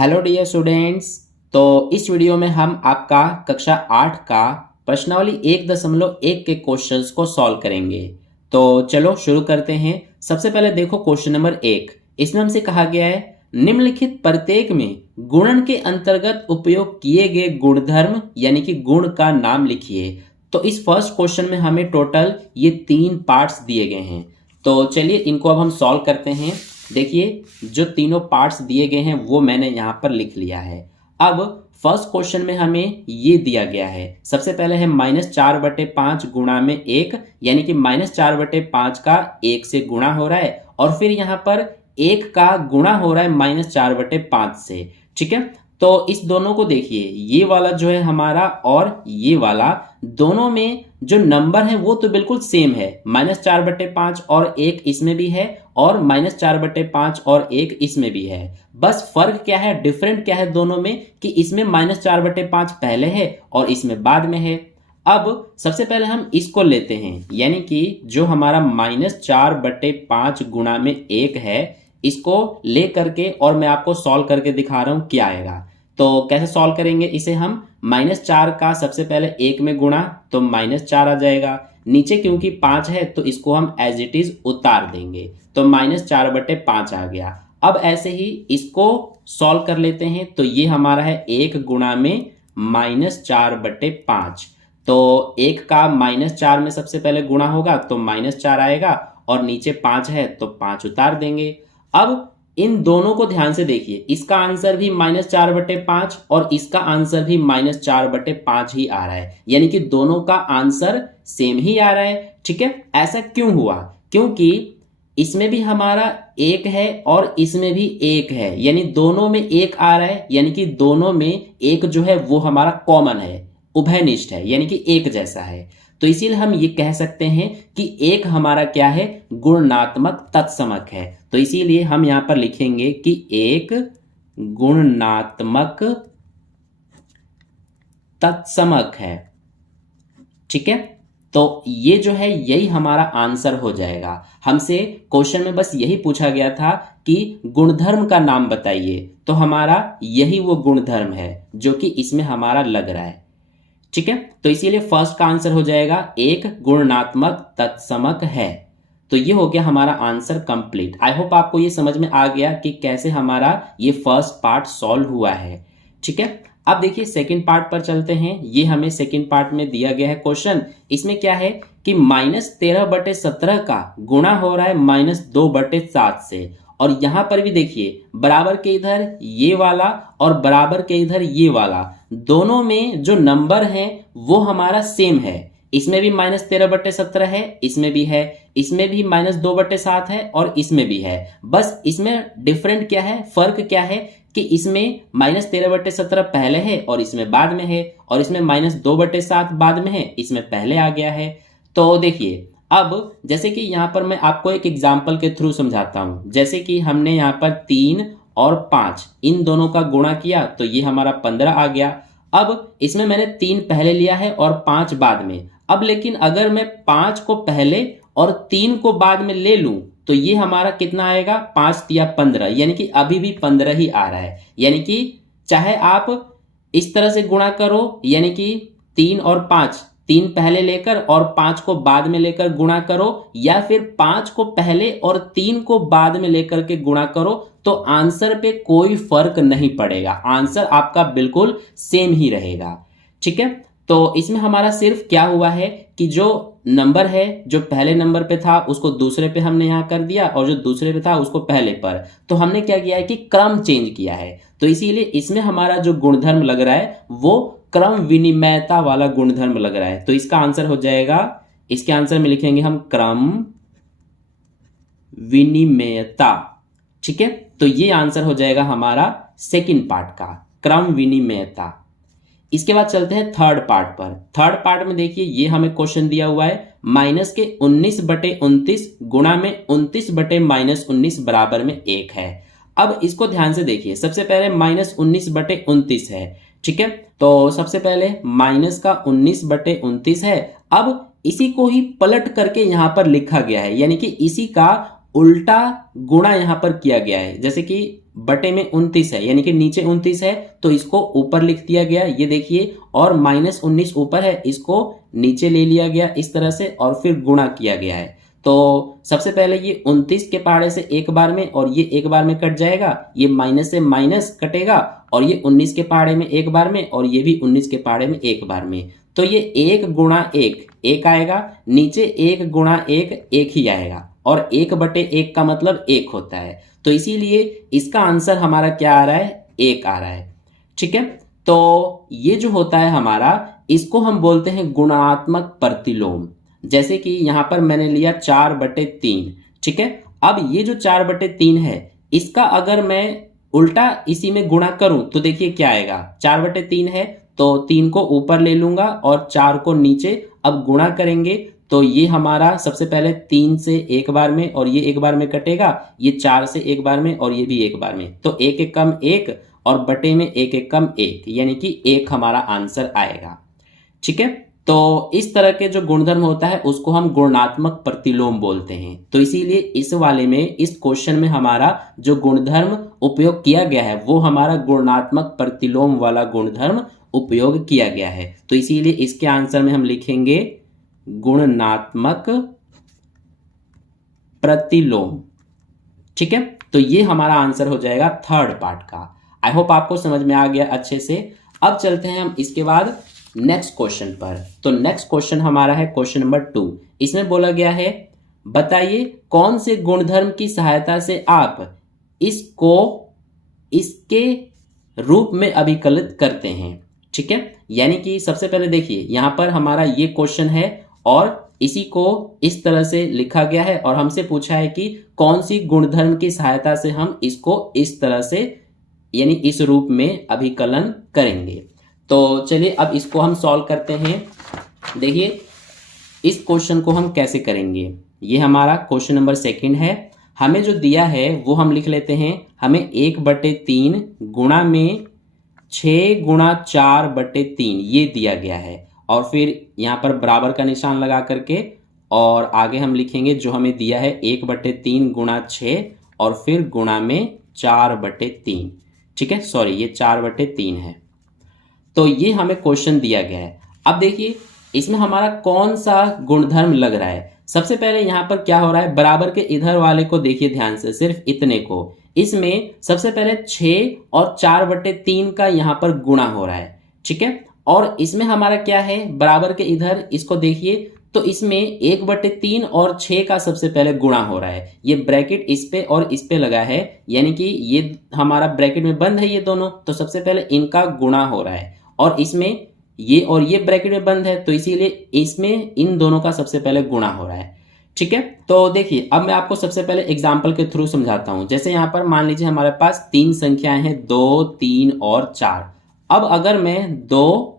Hello dear students. तो इस video में हम आपका कक्षा 8 का प्रश्नावली 1.1 के क्वेश्चंस को सॉल्व करेंगे। तो चलो शुरू करते हैं। सबसे पहले देखो क्वेश्चन नंबर 1। इसमें हमसे कहा गया है निम्नलिखित प्रत्येक में गुणन के अंतर्गत उपयोग किए गए गुणधर्म यानी कि गुण का नाम लिखिए। तो इस फर्स्ट क्वेश्चन में हमें टोटल ये 3 पार्ट्स दिए गए हैं। तो चलिए इनको अब हम सॉल्व करते हैं। देखिए जो तीनों पार्ट्स दिए गए हैं वो मैंने यहाँ पर लिख लिया है। अब फर्स्ट क्वेश्चन में हमें ये दिया गया है। सबसे पहले है -4/5 गुणा में 1 यानी कि -4/5 का 1 से गुणा हो रहा है और फिर यहाँ पर 1 का गुणा हो रहा है -4/5 से। ठीक है, तो इस दोनों को देखिए, ये वाला जो है हमारा और ये वाला, दोनों में जो नंबर है वो तो बिल्कुल सेम है। -4/5 और 1 इसमें भी है और -4/5 और 1 इसमें भी है। बस फर्क क्या है, डिफरेंट क्या है दोनों में, कि इसमें -4/5 पहले है और इसमें बाद में है। अब सबसे पहले हम इसको लेते हैं, यानी कि जो हमारा -4/5 गुणा में 1 है, इसको ले करके और मैं आपको सॉल्व करके दिखा रहा हूं क्या आएगा। तो कैसे सॉल्व करेंगे इसे हम, -4 का सबसे पहले 1 में गुणा तो -4 आ जाएगा। नीचे क्योंकि 5 है तो इसको हम एज इट इज उतार देंगे तो -4/5 आ गया। अब ऐसे ही इसको सॉल्व कर लेते हैं। तो ये हमारा है 1 गुणा में -4/5। तो 1 का -4 में सबसे पहले गुणा होगा तो -4 आएगा और नीचे 5 है तो 5 उतार देंगे। अब इन दोनों को ध्यान से देखिए, इसका आंसर भी -4/5 और इसका आंसर भी -4/5 ही आ रहा है, यानी कि दोनों का आंसर सेम ही आ रहा है। ठीक है, ऐसा क्यों हुआ? क्योंकि इसमें भी हमारा 1 है और इसमें भी 1 है, यानी दोनों में 1 आ रहा है, यानी कि दोनों में 1 जो है वो हमारा कॉमन है, उभयनिष्ठ है, यानी कि एक जैसा है। तो इसीलिए हम ये कह सकते हैं कि 1 हमारा क्या है, गुणात्मक तत्समक है। तो इसीलिए हम यहां पर लिखेंगे कि 1 गुणात्मक तत्समक है। ठीक है, तो ये जो है यही हमारा आंसर हो जाएगा। हमसे क्वेश्चन में बस यही पूछा गया था कि गुणधर्म का नाम बताइए, तो हमारा यही वो गुणधर्म है जो कि इसमें हमारा लग रहा है। ठीक है, तो इसीलिए फर्स्ट का आंसर हो जाएगा 1 गुणात्मक तत्समक है। तो ये हो गया हमारा आंसर कंप्लीट। आई होप आपको ये समझ में आ गया कि कैसे हमारा ये फर्स्ट पार्ट सॉल्व हुआ है। ठीक है, अब देखिए सेकंड पार्ट पर चलते हैं। ये हमें सेकंड पार्ट में दिया गया है क्वेश्चन। इसमें क्या है कि -13/17 का गुणा हो रहा है -2/7 से, और यहां पर भी देखिए बराबर के इधर ये वाला और बराबर के इधर ये वाला, दोनों में जो नंबर है वो हमारा सेम है। इसमें भी -13/17 है, इसमें भी है, इसमें भी -2/7 है और इसमें भी है। बस इसमें डिफरेंट क्या है, फर्क क्या है कि इसमें -13/17 पहले है और इसमें बाद में है, और इसमें -2/7 बाद में है, इसमें पहले आ गया है। तो देखिए अब जैसे कि यहाँ पर मैं आपको एक एग्जाम्पल के थ्रू समझाता हूं। जैसे कि हमने यहाँ पर 3 और 5 इन दोनों का गुणा किया तो ये हमारा 15 आ गया। अब इसमें मैंने 3 पहले लिया है और 5 बाद में। अब लेकिन अगर मैं 5 को पहले और 3 को बाद में ले लूं तो ये हमारा कितना आएगा, 5 या 15, यानी कि अभी भी 15 ही आ रहा है। यानी कि चाहे आप इस तरह से गुणा करो, यानी कि 3 और 5, 3 पहले लेकर और 5 को बाद में लेकर गुणा करो, या फिर 5 को पहले और 3 को बाद में लेकर के गुणा करो, तो आंसर पे कोई फर्क नहीं पड़ेगा, आंसर आपका बिल्कुल सेम ही रहेगा। ठीक है, तो इसमें हमारा सिर्फ क्या हुआ है कि जो नंबर है जो पहले नंबर पे था उसको दूसरे पे हमने यहां कर दिया, और जो दूसरे पे था उसको पहले पर। तो हमने क्या किया है कि क्रम चेंज किया है। तो इसीलिए इसमें हमारा जो गुणधर्म लग रहा है वो क्रम विनिमयता वाला गुणधर्म लग रहा है। तो इसका आंसर हो जाएगा, इसके आंसर में लिखेंगे हम क्रम विनिमयता। ठीक है, तो ये आंसर हो जाएगा हमारा सेकंड पार्ट का, क्रम विनिमयता। इसके बाद चलते हैं थर्ड पार्ट पर। थर्ड पार्ट में देखिए ये हमें क्वेश्चन दिया हुआ है -19/29 गुणा में 29/-19 बराबर में 1 है। अब इसको ध्यान से देखिए, सबसे पहले -19/29 है। ठीक है, तो सबसे पहले माइनस का 19/29 है। अब इसी को ही पलट करके यहां पर लिखा गया है, यानी कि इसी का उल्टा गुणा यहां पर किया गया है। जैसे कि बटे में 29 है, यानी कि नीचे 29 है तो इसको ऊपर लिख दिया गया, ये देखिए, और -19 ऊपर है, इसको नीचे ले लिया गया इस तरह से और फिर गुणा किया गया है। तो सबसे पहले ये 29 के पहाड़े से एक बार में और ये एक बार में कट जाएगा, ये माइनस से माइनस कटेगा और ये 19 के पहाड़े में एक बार में और ये भी 19 के पहाड़े में एक बार में। तो ये 1 गुणा 1 1 आएगा, नीचे 1 गुणा 1 1 ही आएगा और 1/1 का मतलब 1 होता है। तो इसीलिए इसका आंसर हमारा क्या आ रहा है, 1 आ रहा है। ठीक है, तो ये जो होता है हमारा, इसको हम बोलते हैं गुणात्मक प्रतिलोम। जैसे कि यहां पर मैंने लिया 4/3। ठीक है, अब ये जो 4/3 है, इसका अगर मैं उल्टा इसी में गुणा करूं तो देखिए क्या आएगा। 4/3 है तो 3 को ऊपर ले लूंगा और 4 को नीचे। अब गुणा करेंगे तो ये हमारा सबसे पहले 3 से एक बार में और ये एक बार में कटेगा, ये 4 से एक बार में और ये भी एक बार में, तो 1 1 कम 1 और बटे में 1 1 कम 1, यानी कि 1 हमारा आंसर आएगा। ठीक है, तो इस तरह के जो गुणधर्म होता है उसको हम गुणात्मक प्रतिलोम बोलते हैं। तो इसीलिए इस वाले में, इस क्वेश्चन में हमारा जो गुणधर्म उपयोग किया गया है वो हमारा गुणात्मक प्रतिलोम वाला गुणधर्म उपयोग किया गया है। तो इसीलिए इसके आंसर में हम लिखेंगे गुणात्मक प्रतिलोम। ठीक है, तो ये हमारा आंसर हो जाएगा थर्ड पार्ट का। आई होप आपको समझ में आ गया अच्छे से। अब चलते हैं हम इसके बाद नेक्स्ट क्वेश्चन पर। तो नेक्स्ट क्वेश्चन हमारा है क्वेश्चन नंबर 2। इसमें बोला गया है, बताइए कौन से गुणधर्म की सहायता से आप इसको इसके रूप में अभिकलित करते हैं। ठीक है, यानी कि सबसे पहले देखिए यहां पर हमारा ये क्वेश्चन है और इसी को इस तरह से लिखा गया है और हमसे पूछा है कि कौन सी गुणधर्म की सहायता से हम इसको इस तरह से, यानी इस रूप में अभिकलन करेंगे। तो चलिए अब इसको हम सॉल्व करते हैं। देखिए इस क्वेश्चन को हम कैसे करेंगे। ये हमारा क्वेश्चन नंबर 2 है। हमें जो दिया है वो हम लिख लेते हैं। हमें 1/3 गुणा में 6 गुणा 4/3 ये दिया गया है और फिर यहाँ पर बराबर का निशान लगा करके और आगे हम लिखेंगे जो हमें दिया है 1/3 गुणा 6 और फिर गुणा में 4/3। ठीक है, सॉरी ये 4/3 है। तो ये हमें क्वेश्चन दिया गया है। अब देखिए इसमें हमारा कौन सा गुणधर्म लग रहा है। सबसे पहले यहाँ पर क्या हो रहा है, बराबर के इधर वाले को देखिए ध्यान से, सिर्फ इतने को। इसमें सबसे पहले 6 और 4/3 का यहाँ पर गुणा हो रहा है। ठीक है, और इसमें हमारा क्या है, बराबर के इधर इसको देखिए तो इसमें 1/3 और 6 का सबसे पहले गुणा हो रहा है। ये ब्रैकेट इस पे और इस पे लगा है, यानी कि ये हमारा ब्रैकेट में बंद है ये दोनों, तो सबसे पहले इनका गुणा हो रहा है और इसमें ये और ये ब्रैकेट में बंद है तो इसीलिए इसमें इन दोनों का सबसे पहले गुणा हो रहा है। ठीक है, तो देखिए अब मैं आपको सबसे पहले एग्जाम्पल के थ्रू समझाता हूं। जैसे यहां पर मान लीजिए हमारे पास 3 संख्याएं हैं, 2 3 और 4। अब अगर मैं 2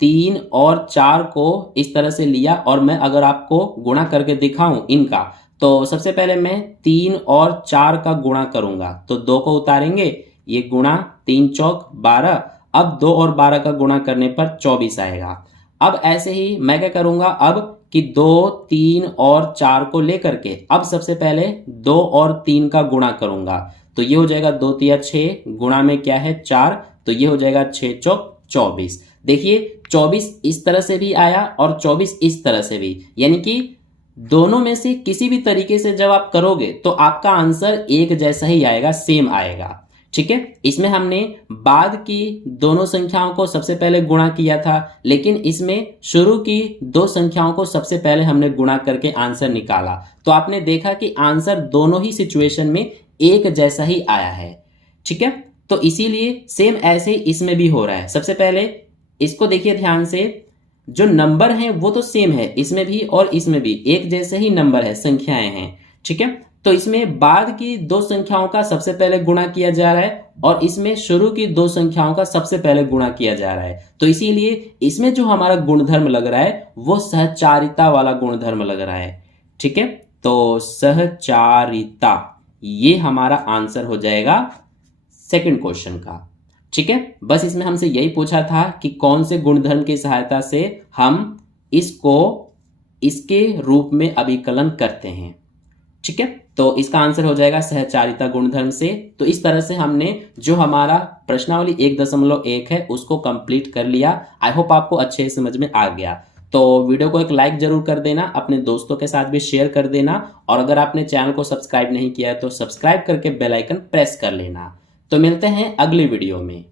3 और 4 को इस तरह से लिया और मैं अगर आपको गुणा करके दिखाऊं इनका, तो सबसे पहले मैं 3 और 4 का गुणा करूंगा तो 2 को उतारेंगे, ये गुणा 3 चौक 12। अब 2 और 12 का गुणा करने पर 24 आएगा। अब ऐसे ही मैं क्या करूंगा अब कि 2 3 और 4 को लेकर के अब सबसे पहले 2 और 3 का गुणा करूंगा तो ये हो जाएगा 2 3 6 गुणा में क्या है 4, तो ये हो जाएगा 6 चौक 24। देखिए 24 इस तरह से भी आया और 24 इस तरह से भी, यानी कि दोनों में से किसी भी तरीके से जब आप करोगे तो आपका आंसर एक जैसा ही आएगा, सेम आएगा। ठीक है, इसमें हमने बाद की दोनों संख्याओं को सबसे पहले गुणा किया था, लेकिन इसमें शुरू की 2 संख्याओं को सबसे पहले हमने गुणा करके आंसर निकाला, तो आपने देखा कि आंसर दोनों ही सिचुएशन में एक जैसा ही आया है। ठीक है, तो इसीलिए सेम ऐसे ही इसमें भी हो रहा है। सबसे पहले इसको देखिए ध्यान से, जो नंबर है वो तो सेम है, इसमें भी और इसमें भी एक जैसे ही नंबर है, संख्याएं हैं। ठीक है, तो इसमें बाद की 2 संख्याओं का सबसे पहले गुणा किया जा रहा है और इसमें शुरू की 2 संख्याओं का सबसे पहले गुणा किया जा रहा है। तो इसीलिए इसमें जो हमारा गुणधर्म लग रहा है वो सहचारिता वाला गुणधर्म लग रहा है। ठीक है, तो सहचारिता ये हमारा आंसर हो जाएगा सेकंड क्वेश्चन का। ठीक है, बस इसमें हमसे यही पूछा था कि कौन से गुणधर्म की सहायता से हम इसको इसके रूप में अभिकलन करते हैं। ठीक है, तो इसका आंसर हो जाएगा सहचारिता गुणधर्म से। तो इस तरह से हमने जो हमारा प्रश्नावली 1.1 है उसको कंप्लीट कर लिया। आई होप आपको अच्छे से समझ में आ गया। तो वीडियो को एक लाइक जरूर कर देना, अपने दोस्तों के साथ भी शेयर कर देना, और अगर आपने चैनल को सब्सक्राइब नहीं किया है तो सब्सक्राइब करके बेल आइकन प्रेस कर लेना। तो मिलते हैं अगली वीडियो में।